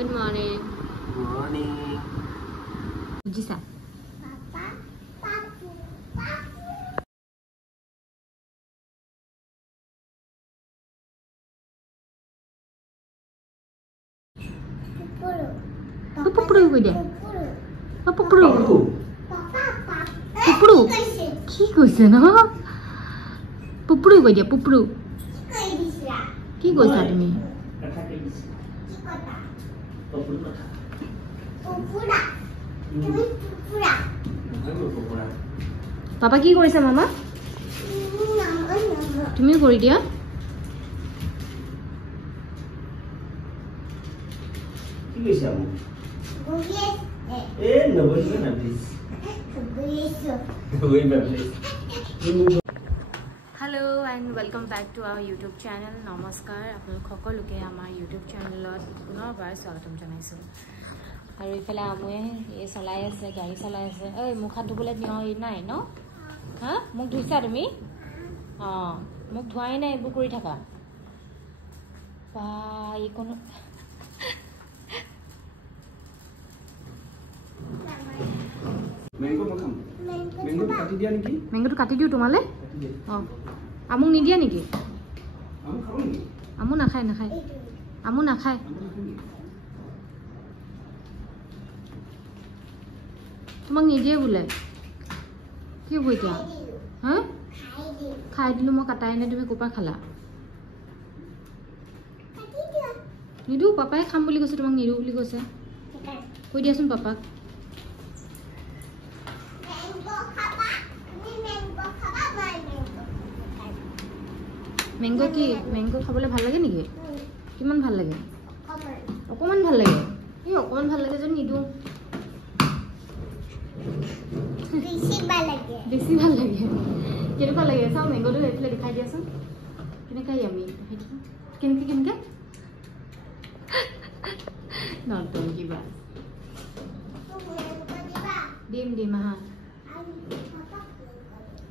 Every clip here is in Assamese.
Good morning. Morning. Jisa. Papa, papu, papu. Pupuru. Pupuru koi dia. Pupuru. Pupuru. Papa, papa. Pupuru. Ki koise na? Pupuru koi dia. Pupuru. Koi disa. Ki koisa tumi? Kikota. Pupura. Pupura. Tumi pupura. Papa ki korise mama? Nama. Tumi kori dia. Please, Amu. Guyes. No, wait, na please. Guyes. Wait, na please. Hello and welcome back to our YouTube channel. Namaskar. আপোনালোক সকলোকে আমাৰ YouTube channelত পুনৰবাৰ স্বাগতম জনাইছো। আৰু ইফালে আমুয়ে এই চলাই আছে গাড়ী চলাই আছে। ঐ মুখ হাত ধুবলৈ নিয় নাই ন? হা মুখ ধুইছা তুমি? মুখ ধুৱাই নাই এইবোৰ কৰি থাকা। বা এই কোনো Mango makam. Mango kati dia niki? মেংগোটো কাটি দিওঁ তোমালে? আমুক নিদিয়া নেকি? Amu khao niki? আমু নাখায় নাখায়। আমু নাখায়। তোমাক নিদিয়ে বোলে। কি হ'ব এতিয়া? হা? খাই দিলোঁ মই কাটাই নাই তুমি ক'ৰ পৰা খালা? নিদিওঁ পাপাই খাম বুলি কৈছে তোমাক নিদিওঁ বুলি কৈছে। কৈ দিয়াচোন পাপাক। মেংগো কি মেংগো খাবলৈ ভাল লাগে নেকি? কিমান ভাল লাগে? অকণমান ভাল লাগে। এই অকণমান ভাল লাগে যদি নিদিওঁ। বেছি ভাল লাগে। কেনেকুৱা লাগে চাওঁ মেংগোটো এইফালে দেখাই দিয়াচোন। কেনেকুৱা আমি কেনেকৈ কেনেকৈ নতুন কিবা দিম দিম আহা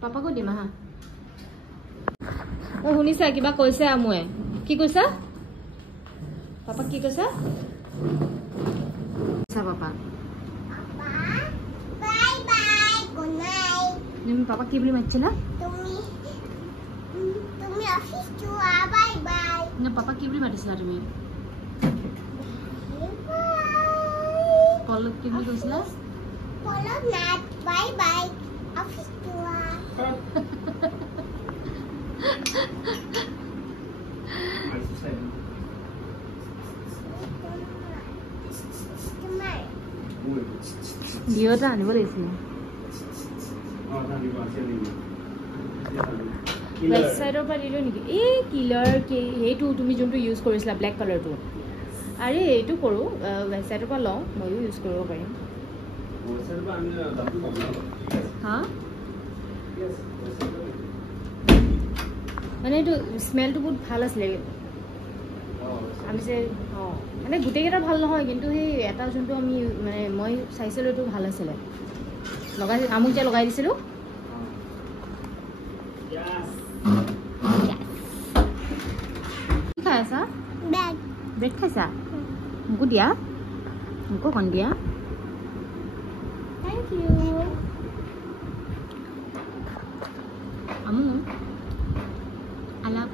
পাপাকো দিম আহা। শুনিছা কিবা কৈছে আমুৱে? কি কৈছা? পাপাক কি কৈছা? পাপা তুমি পাপাক কি বুলি মাতিছিলা? পাপাক কি বুলি মাতিছিলা তুমি? পলক কি বুলি কৈছিলা? দিওটা আনিব লাগিছিলে। ৱেবছাইটৰ পৰা দিলোঁ নেকি? এই কিলাৰ সেইটো তুমি যোনটো ইউজ কৰিছিলা ব্লেক কালাৰটো। আৰে এইটো কৰোঁ ৱেবছাইটৰ পৰা লওঁ ময়ো ইউজ কৰিব পাৰিম। হা মানে এইটো স্মেলটো বহুত ভাল আছিলে। আমি যে মানে গোটেইকেইটা ভাল নহয় কিন্তু সেই এটা যোনটো আমি মানে মই চাইছিলোঁ এইটো ভাল আছিলে। লগাই আমুক যে লগাই দিছিলোঁ। কি খাই আছা? ব্ৰেড খাইছা? মোকো দিয়া মোকো কণ দিয়া। Thank U. আমু আলাপ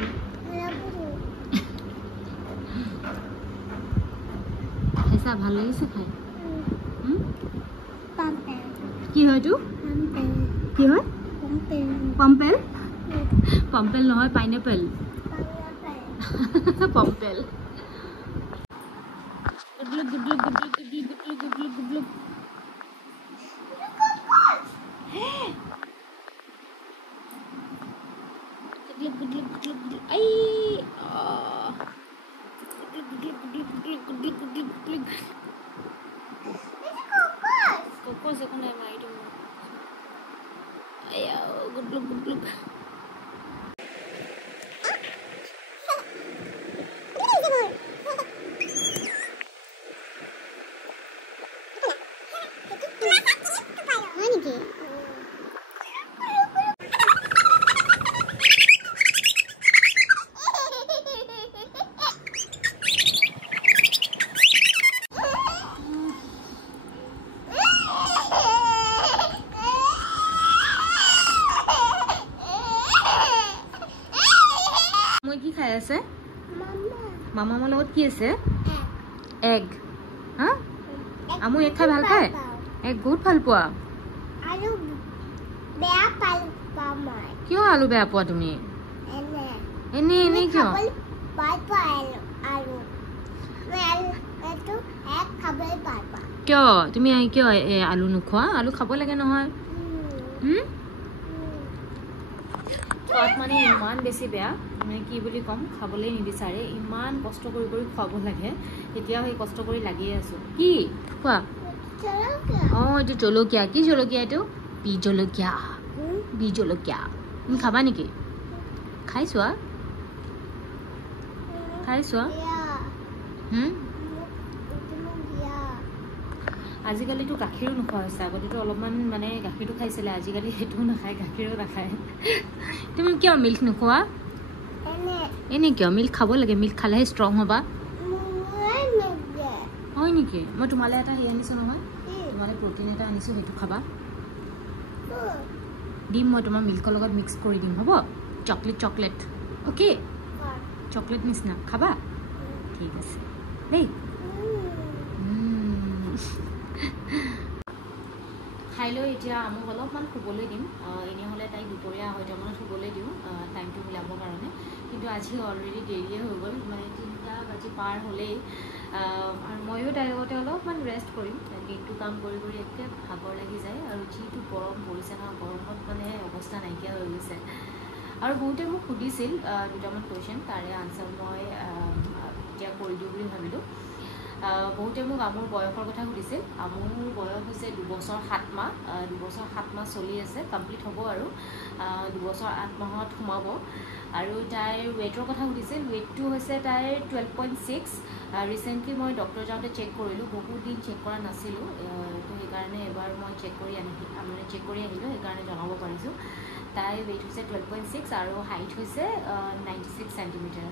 খাইছা? ভাল লাগিছে খাই? কি হয় এইটো? কি হয়? পাম্পেল? পাম্পেল নহয় পাইনএপল। পাম্পেল। গুডলুক গুডলুক গুডলুক গুডলুক গুডলুক গুডলুক গুডলুক। গুডলুক গুডলুক গুডলুক গুডলুক। আই গুডলুক গুডলুক গুডলুক গুডলুক গুডলুক গুডলুক। kokos একো নাই মাৰি দিম। আয়া গুডলুক গুডলুক। মামামৰ লগত কি আছে এগ হা আমু এক খাই ভাল পায় এক বহুত ভাল পোৱা আৰু বেয়া পাল পামাই কিয় আলু বেয়া পোৱা তুমি এনে এনে কিয় পাল পাল আৰু মই এটো এক খাবলৈ পাল পা কিয় তুমি কিয় আলু নোখোৱা আলু খাব লাগে নহয় খোৱাত মানে ইমান বেছি বেয়া মানে কি বুলি ক'ম খাবলৈ নিবিচাৰে ইমান কষ্ট কৰি কৰি খুৱাব লাগে এতিয়াও সেই কষ্ট কৰি লাগিয়ে আছোঁ কি খোৱা অঁ এইটো জলকীয়া কি জলকীয়া এইটো বি জলকীয়া তুমি খাবা নেকি খাই চোৱা আজিকালিতো গাখীৰো নোখোৱা হৈছে আগতেতো অলপমান মানে গাখীৰটো খাইছিলে আজিকালি সেইটোও নাখায় গাখীৰো নাখায় তুমি কিয় মিল্ক নোখোৱা এনে কিয় মিল্ক খাব লাগে মিল্ক খালেহে ষ্ট্ৰং হ'বা হয় নেকি মই তোমালৈ এটা হেৰি আনিছোঁ নহয় তোমালৈ প্ৰটিন এটা আনিছোঁ সেইটো খাবা দিম মই তোমাৰ মিল্কৰ লগত মিক্স কৰি দিম হ'ব চকলেট অ'কে চকলেট নিচিনা খাবা ঠিক আছে দেই খাই লৈ এতিয়া আমুক অলপমান শুবলৈ দিম এনেহ'লে তাইক দুপৰীয়া 2টামানত শুবলৈ দিওঁ টাইমটো মিলাবৰ কাৰণে কিন্তু আজি অলৰেডি দেৰিয়ে হৈ গ'ল মানে 3টা বাজি পাৰ হ'লেই আৰু ময়ো তাইৰ লগতে অলপমান ৰেষ্ট কৰিম দিনটো কাম কৰি কৰি একে ভাগৰ লাগি যায় আৰু যিটো গৰম পৰিছে ন গৰমত মানে অৱস্থা নাইকিয়া হৈ গৈছে আৰু বহুতে মোক সুধিছিল 2টামান কুৱেশ্যন তাৰে আনচাৰ মই এতিয়া কৰি দিওঁ বুলি ভাবিলোঁ বহুতে মোক আমুৰ বয়সৰ কথা সুধিছিল আমুৰ বয়স হৈছে 2 বছৰ 7 মাহ 2 বছৰ 7 মাহ চলি আছে কমপ্লিট হ'ব আৰু 2 বছৰ 8 মাহত সোমাব আৰু তাইৰ ৱেইটৰ কথা সুধিছিল ৱেইটটো হৈছে তাইৰ 12.6 ৰিচেণ্টলি মই ডক্টৰ যাওঁতে চেক কৰিলোঁ বহুত দিন চেক কৰা নাছিলোঁ তো সেইকাৰণে এবাৰ মই চেক কৰি আহিলোঁ সেইকাৰণে জনাব পাৰিছোঁ তাইৰ ৱেইট হৈছে 12.6 আৰু হাইট হৈছে 96 চেণ্টিমিটাৰ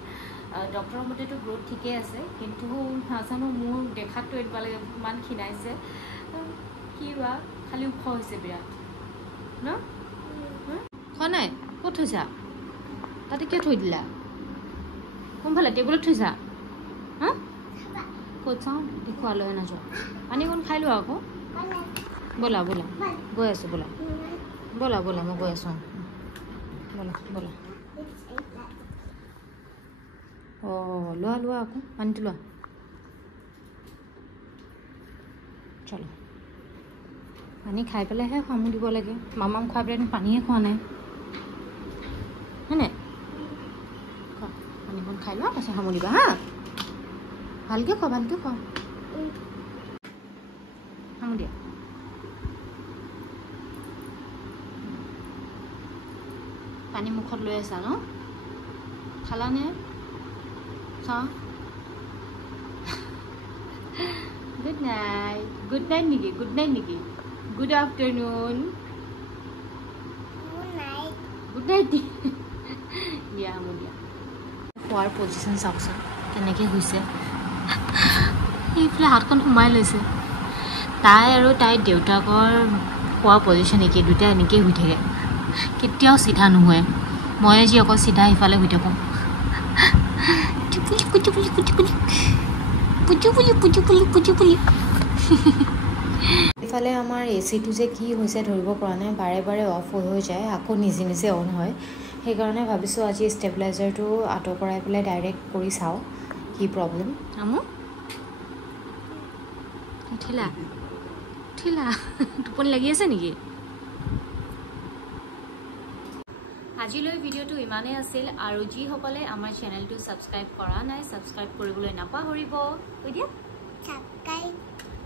ডক্টৰৰ মতেতো গ্ৰোথ ঠিকেই আছে কিন্তু নাজানো মোৰ দেখাততো এতিয়ালৈকে ইমান ক্ষীণাইছে কি বা খালি ওখ হৈছে বিৰাট ন খোৱা নাই ক'ত থৈছা তাতে কিয় থৈ দিলা কোনফালে টেবুলত থৈছা হা ক'ত চাওঁ দেখুৱা লৈ নাযোৱা পানী অকণ খাই লোৱা আকৌ ব'লা গৈ আছোঁ ব'লা মই গৈ আছোঁ ব'লা অঁ লোৱা আকৌ পানীটো লোৱা চলো পানী খাই পেলাইহে সামু দিব লাগে মামাক খুৱাই পেলাই পানীহে খোৱা নাই হয়নে খোৱা পানীখন খাই লোৱা তাৰপিছত সামু দিবা হা ভালকৈ খোৱা সামু দিয়া পানী মুখত লৈ আছা ন খালানে চাওঁ গুড নাইট নেকি গুড আফটাৰনুন গুড নাইট দিয়া মোৰ দিয়া খোৱাৰ পজিশ্যন চাওকচোন কেনেকৈ হৈছে এইফালে হাতখন সোমাই লৈছে তাই আৰু তাইৰ দেউতাকৰ খোৱা পজিশ্যন একেই দুটা এনেকৈয়ে শুই থাকে কেতিয়াও চিধা নহয় মই আজি অকল চিধা সিফালে শুই থাকোঁ ইফালে আমাৰ এচিটো যে কি হৈছে ধৰিব পৰা নাই বাৰে বাৰে অফ হৈ যায় আকৌ নিজে নিজে অন হয় সেইকাৰণে ভাবিছোঁ আজি ষ্টেবিলাইজাৰটো আঁতৰ কৰাই পেলাই ডাইৰেক্ট কৰি চাওঁ কি প্ৰব্লেম আমু উঠিলা টোপনি লাগি আছে নেকি আজিলৈ ভিডিঅ'টো ইমানেই আছিল আৰু যিসকলে আমাৰ চেনেলটো ছাবস্ক্ৰাইব কৰা নাই ছাবস্ক্ৰাইব কৰিবলৈ নাপাহৰিব কৈ দিয়া ছাবস্ক্ৰাইব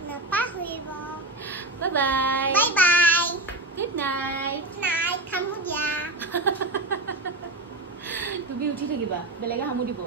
নাপাহৰিব বাই গুড নাইট সামু দিয়া তুমি উঠি থাকিবা বেলেগে সামু দিব